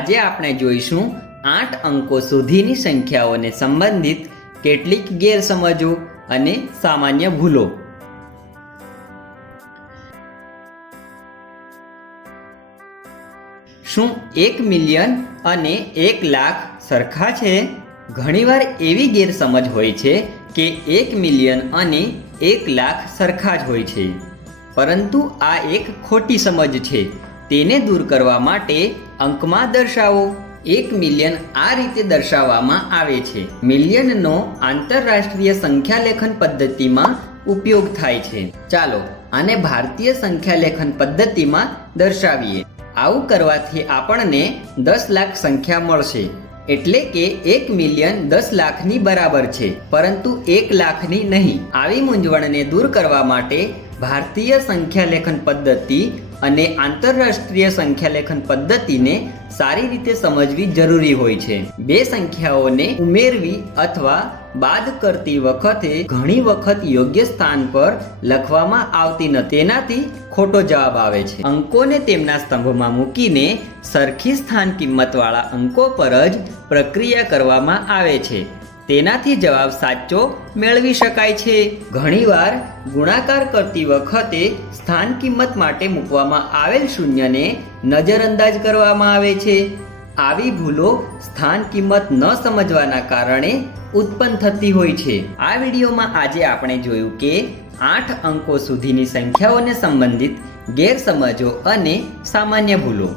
આજે આપણે જોઈશું 8 અંકો સુધીની સંખ્યાઓને સંબંધિત કેટલીક ગેરસમજો અને સામાન્ય ભૂલો। શું 1 મિલિયન અને 1 લાખ સરખા છે? ઘણીવાર એવી ગેરસમજ હોય છે કે 1 મિલિયન અને 1 લાખ સરખા જ હોય છે, પરંતુ આ એક ખોટી સમજ છે। તેને દૂર કરવા માટે અંકમાં દર્શાવો। 1 મિલિયન આ રીતે દર્શાવવામાં આવે છે। મિલિયનનો આંતરરાષ્ટ્રીય સંખ્યા લેખન પદ્ધતિમાં ઉપયોગ થાય છે। ચાલો આને ભારતીય સંખ્યા લેખન પદ્ધતિમાં દર્શાવીએ। આવું કરવાથી આપણને 10 લાખ સંખ્યા મળશે, એટલે કે 1 મિલિયન 10 લાખની બરાબર છે, પરંતુ 1 લાખની નહીં। આવી મૂંઝવણને દૂર કરવા માટે ભારતીય સંખ્યા લેખન પદ્ધતિ અને આંતરરાષ્ટ્રીય સંખ્યા લેખન પદ્ધતિને સારી રીતે સમજવી જરૂરી હોય છે। બે સંખ્યાઓને ઉમેરવી અથવા બાદ કરતી વખતે ઘણી વખત યોગ્ય સ્થાન પર લખવામાં આવતી નથી, તેનાથી ખોટો જવાબ આવે છે। અંકોને તેમના સ્તંભમાં મૂકીને સરખી સ્થાન કિંમતવાળા અંકો પર જ પ્રક્રિયા કરવામાં આવે છે, તેનાથી જવાબ સાચો મેળવી શકાય છે। ઘણીવાર ગુણાકાર કરતી વખતે સ્થાન કિંમત માટે મૂકવામાં આવેલ શૂન્યને નજરઅંદાજ કરવામાં આવે છે। આવી ભૂલો સ્થાન કિંમત ન સમજવાના કારણે ઉત્પન્ન થતી હોય છે। આ વિડીયોમાં આજે આપણે જોયું કે 8 અંકો સુધીની સંખ્યાઓને સંબંધિત ગેરસમજો અને સામાન્ય ભૂલો।